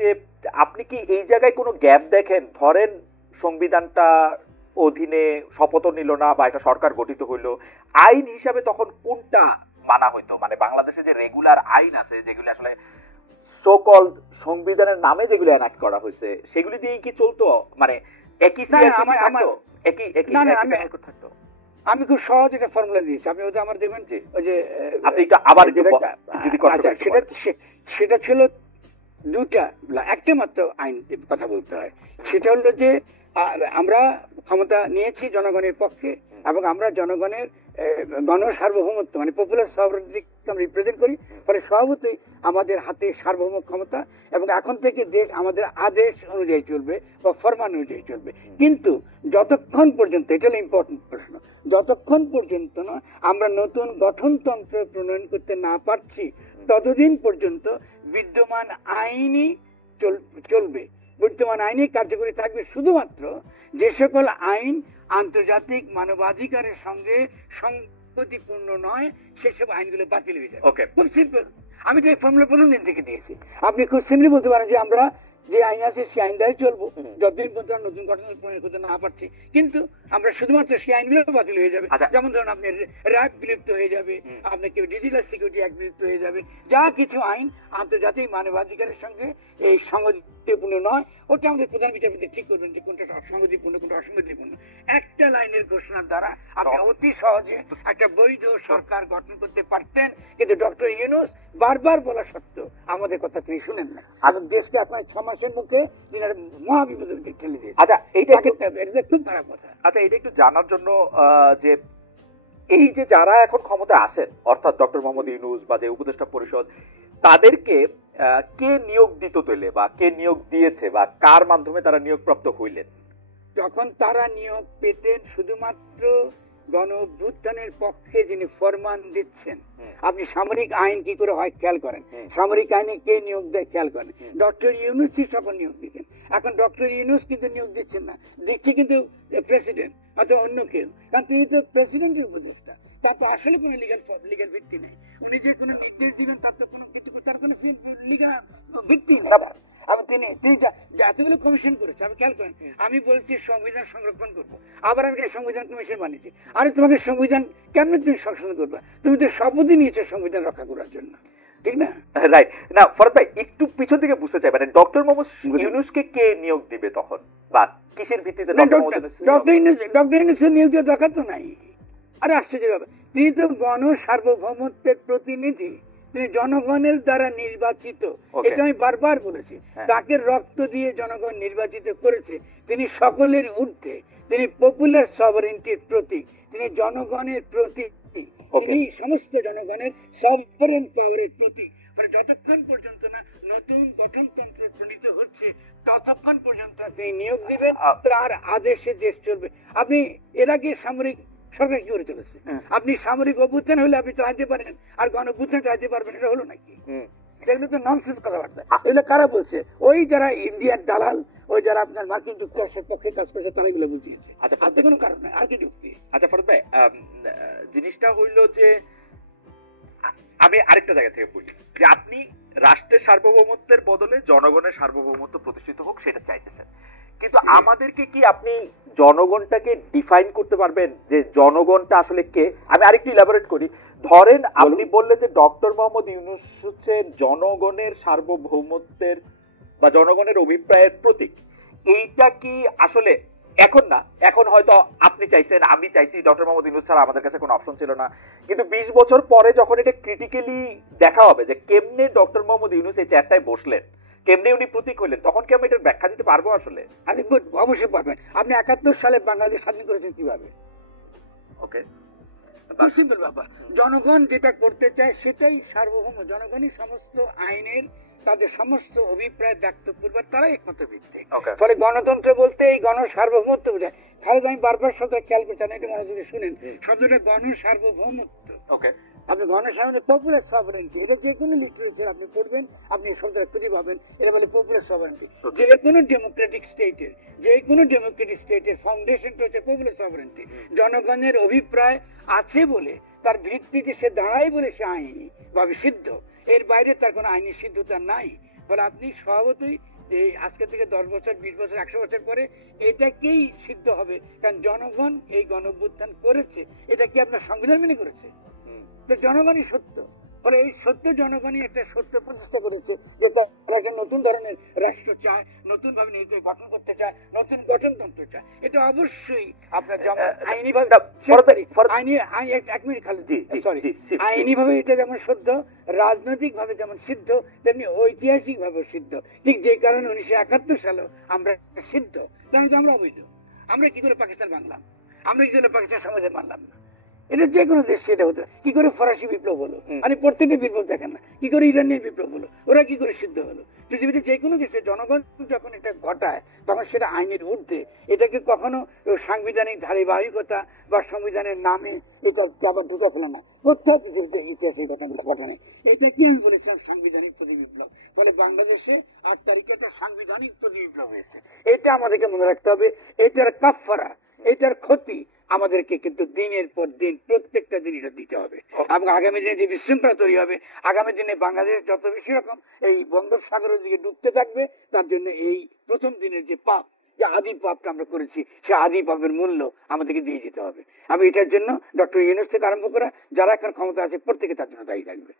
যে আপনি কি এই জায়গায় কোনো গ্যাপ দেখেন? ধরেন সংবিধানটা অধীনে শপথ নিল না বা একটা সরকার গঠিত হইলো, আইন হিসাবে তখন কোনটা মানা হইতো? মানে বাংলাদেশে যে রেগুলার আইন আছে যেগুলো আসলে সোকল সংবিধানের নামে যেগুলো এনাক্ট করা হয়েছে সেগুলি দিয়ে কি চলতো? মানে একই সিআরপিসি থাকতো, একই একই থাকতো? আমি খুব সহজ একটা ফর্মুলা দিয়েছি, আপনি ওটা আমার দেখবেন যে ওই যে আপনি একটু আবার যদি সেটা ছিল দুটা, একটা মাত্র আইন কথা বলতে হয়। সেটা হলো যে আমরা ক্ষমতা নিয়েছি জনগণের পক্ষে এবং আমরা জনগণের গণ সার্বভৌমত্ব মানে পপুলার সভারেন্টিকে আমরা রিপ্রেজেন্ট করি, ফলে স্বভাবতই আমাদের হাতে সার্বভৌম ক্ষমতা এবং এখন থেকে দেশ আমাদের আদেশ অনুযায়ী চলবে বা ফরমান অনুযায়ী চলবে। কিন্তু যতক্ষণ পর্যন্ত, এটা হলো ইম্পর্টেন্ট প্রশ্ন, যতক্ষণ পর্যন্ত না আমরা নতুন গঠনতন্ত্র প্রণয়ন করতে না পারছি ততদিন পর্যন্ত বিদ্যমান আইনই চলবে। বিদ্যমান আইনই কার্যকরী থাকবে শুধুমাত্র যে সকল আইন আন্তর্জাতিক মানবাধিকারের সঙ্গে সংগতিপূর্ণ নয় সেসব আইনগুলো বাতিল হয়ে যাবে। খুব সিম্পল, আমি তো এই ফর্মুলা প্রথম দিন থেকে দিয়েছি। আপনি খুব সিম্পলি বলতে পারেন যে আমরা যে আইন আছে সেই আইন দ্বারাই চলবো যতদিন পর্যন্ত নতুন গঠন প্রণয়ন করতে না পারছি, কিন্তু আমরা শুধুমাত্র সেই আইনগুলো বাতিল হয়ে যাবে। যেমন ধরুন আপনি র্যাব বিলুপ্ত হয়ে যাবে, আপনাকে ডিজিটাল সিকিউরিটি অ্যাক্ট বিলুপ্ত হয়ে যাবে, যা কিছু আইন আন্তর্জাতিক মানবাধিকারের সঙ্গে এই সংগতিপূর্ণ নয় ওটা আমাদের প্রধান বিচারপতি ঠিক করবেন যে কোনটা সংগতিপূর্ণ কোনটা অসংগতিপূর্ণ। একটা লাইনের ঘোষণার দ্বারা আপনি অতি সহজে একটা বৈধ সরকার গঠন করতে পারতেন, কিন্তু ডক্টর ইউনূস বারবার বলা সত্ত্বেও আমাদের কথা তিনি শুনেন না। আর দেশকে আপনার 6 মাসের মুখে তিনি মহাবিপদের দিকে ঠেলে দিয়েছেন। আচ্ছা, এটা খুব খারাপ কথা। আচ্ছা, এটা একটু জানার জন্য যে এই যে যারা এখন ক্ষমতায় আসেন অর্থাৎ ডক্টর মোহাম্মদ ইউনূস বা যে উপদেষ্টা পরিষদ, তাদেরকে কে নিয়োগ দিত তৈলে বা কে নিয়োগ দিয়েছে বা কার মাধ্যমে তারা নিয়োগপ্রাপ্ত হইলেন? যখন তারা নিয়োগ পেতেন শুধুমাত্র গণ অভ্যুত্থানের পক্ষে যিনি ফরমান দিচ্ছেন, আপনি সামরিক আইন কি করে হয় খেয়াল করেন, সামরিক আইনে কে নিয়োগ দেয় খেয়াল করেন, ডক্টর ইউনূসই সকল নিয়োগ দিতেন। এখন ডক্টর ইউনূস কিন্তু নিয়োগ দিচ্ছেন না, দিচ্ছে কিন্তু প্রেসিডেন্ট অথবা অন্য কেউ, কারণ তিনি তো প্রেসিডেন্টের উপদেষ্টা, তার তো আসলে কোনো লিগ্যাল ভিত্তি নেই। উনি যে কোনো নির্দেশ দিবেন তার তো কোনো কিছু, তার কোনো লিগ্যাল ভিত্তি নেই। তিনি এতগুলো কমিশন করেছে, আমি খেয়াল করেন, আমি বলছি সংবিধান সংরক্ষণ করবো, আবার আমি সংবিধান কমিশন বানিয়েছি। আরে তোমাকে সংবিধান কেমন তুমি সংশোধন করবা? তুমি তো শপথই নিয়েছো সংবিধান রক্ষা করার জন্য, ঠিক না? রাইট না ফরহাদ ভাই, একটু পিছন থেকে বুঝতে চাই, মানে ডক্টর মোহাম্মদ ইউনূসকে কে নিয়োগ দিবে তখন বা কিসের ভিত্তিতে? ডক্টর ইউনূসের নিয়োগ দেওয়ার দরকার তো নাই। আরে আশ্চর্য ব্যাপার, তিনি তো গণ সার্বভৌমত্বের প্রতিনিধি, তিনি জনগণের দ্বারা নির্বাচিত, এটা আমি বারবার বলেছি। তাকে রক্ত দিয়ে জনগণ নির্বাচিত করেছে, তিনি সকলের ঊর্ধ্বে, তিনি পপুলার সভারেন্টির প্রতীক, তিনি জনগণের প্রতীক, তিনি সমস্ত জনগণের সভারেন পাওয়ারের প্রতীক। যতক্ষণ পর্যন্ত না নতুন গঠনতন্ত্র প্রণীত হচ্ছে ততক্ষণ পর্যন্ত তিনি নিয়োগ দিবেন, তার আদেশে দেশ চলবে। আপনি এর আগে সামরিক সরকার কি করে চলেছে? আপনি সামরিক অভ্যুত্থান হলে আপনি চাইতে পারেন, আর গণ অভ্যুত্থান চাইতে পারবেন, এটা হলো নাকি? এগুলো তো ননসেন্স কথাবার্তা। এগুলো কারা বলছে? ওই যারা ইন্ডিয়ার দালাল, ওই যারা আপনার মার্কিন যুক্তরাষ্ট্রের পক্ষে কাজ করেছে তারা এগুলো বুঝিয়েছে। আচ্ছা, আর তো কোনো কারণ নাই, আর কি যুক্তি? আচ্ছা ফরহাদ ভাই, জিনিসটা হইলো যে আমি আরেকটা জায়গা থেকে বলি যে আপনি রাষ্ট্রের সার্বভৌমত্বের বদলে জনগণের সার্বভৌমত্ব প্রতিষ্ঠিত হোক সেটা চাইতেছেন, কিন্তু আমাদেরকে কি আপনি জনগণটাকে ডিফাইন করতে পারবেন যে জনগণটা আসলে কে? আমি আরেকটু ইলাবোরেট করি। ধরেন আপনি বললেন যে ডক্টর মোহাম্মদ ইউনূস হচ্ছে জনগণের সার্বভৌমত্বের বা জনগণের অভিপ্রায়ের প্রতীক। এইটা কি আসলে এখন না, এখন হয়তো আপনি চাইছেন, আমি চাইছি, ডক্টর মোহাম্মদ ইউনূস ছাড়া আমাদের কাছে কোনো অপশন ছিল না, কিন্তু 20 বছর পরে যখন এটা ক্রিটিক্যালি দেখা হবে যে কেমনে ডক্টর মোহাম্মদ ইউনূস এই চেয়ারটায় বসলেন, কেমনে উনি প্রতীক হইলেন, তখন কি আমি এটার ব্যাখ্যা দিতে পারবো আসলে? অবশ্যই পারবেন। আপনি 71 সালে বাংলাদেশ স্বাধীন করেছেন কিভাবে? ওকে, খুব সিম্পল ব্যাপার। জনগণ যেটা করতে চায় সেটাই সার্বভৌম, জনগণই সমস্ত আইনের তাদের সমস্ত অভিপ্রায় ব্যক্ত করবার তারাই একমাত্র ভিত্তি। ফলে গণতন্ত্র বলতে এই গণ সার্বভৌমত্ব বোঝায়। তাহলে আমি বারবার শব্দটা খেয়াল করছি না, এটা মনোযোগে শুনেন। শব্দটা গণ সার্বভৌমত্ব। আপনি গণ সার্বভৌমত্ব, পপুলার সভারেন্টি, এটা যে কোনো লিটারেচার আপনি পড়বেন আপনি এই শব্দটা খুঁজে পাবেন, এটা বলে পপুলার সভারেন্টি। যে কোনো ডেমোক্রেটিক স্টেটের ফাউন্ডেশনটা হচ্ছে পপুলার সভারেন্টি। জনগণের অভিপ্রায় আছে বলে, তার ভিত্তিতে সে দাঁড়ায় বলে সে আইনি ভাবে সিদ্ধ, এর বাইরে তার কোনো আইনি সিদ্ধতা নাই। ফলে আপনি স্বভাবতই যে আজকে থেকে 10 বছর 20 বছর 100 বছর পরে এটাকেই সিদ্ধ হবে, কারণ জনগণ এই গণঅভ্যুত্থান করেছে। এটা কি আপনার সংবিধান মেনে করেছে? তো জনগণই সত্য। ফলে এই সত্য জনগণই একটা সত্য প্রতিষ্ঠা করেছে যে তারা একটা নতুন ধরনের রাষ্ট্র চায়, নতুন ভাবে নিজেকে গঠন করতে চায়, নতুন গঠনতন্ত্র চায়। এটা অবশ্যই আপনার যেমন আইনি ভাবে এক মিনিট খালেদ, সরি, আইনি ভাবে এটা যেমন সত্য, রাজনৈতিক ভাবে যেমন সিদ্ধ, তেমনি ঐতিহাসিক ভাবে সিদ্ধ। ঠিক যে কারণে 1971 সালেও আমরা সিদ্ধ, কারণ আমরা অবৈধ। আমরা কি করে পাকিস্তান মানলাম? আমরা কি করে পাকিস্তান সংবিধান মানলাম না? এটা যে কোনো দেশ সেটা হতো। কি করে ফরাসি বিপ্লব হলো, মানে প্রত্যেকটা বিপ্লব দেখেন না, কি করে ইরানের বিপ্লব হলো, ওরা কি করে সিদ্ধ হলো? পৃথিবীতে যে কোনো দেশে জনগণ যখন এটা ঘটায় তখন সেটা আইনের ঊর্ধ্বে। এটাকে কখনো সাংবিধানিক ধারাবাহিকতা বা সংবিধানের নামে এটা আবার ঢুকা ফেলা না। প্রত্যেক পৃথিবীতে ইতিহাসে এই ঘটনাগুলো ঘটে নাই। এটাকে আমি বলেছিলাম সাংবিধানিক প্রতি বিপ্লব। ফলে বাংলাদেশে 8 তারিখে একটা সাংবিধানিক প্রতি বিপ্লব হয়েছে। এটা আমাদেরকে মনে রাখতে হবে। এটার কাফফারা, এটার ক্ষতি আমাদেরকে কিন্তু দিনের পর দিন প্রত্যেকটা দিন এটা দিতে হবে। এবং আগামী দিনে যে বিশৃঙ্খলা তৈরি হবে, আগামী দিনে বাংলাদেশ যত বেশি রকম এই বঙ্গোপসাগরের দিকে ডুবতে থাকবে, তার জন্য এই প্রথম দিনের যে পাপ, যে আদি পাপটা আমরা করেছি, সে আদি পাপের মূল্য আমাদেরকে দিয়ে যেতে হবে। আমি এটার জন্য ডক্টর ইউনূস থেকে আরম্ভ করা যারা এখন ক্ষমতা আছে প্রত্যেকে তার জন্য দায়ী থাকবে।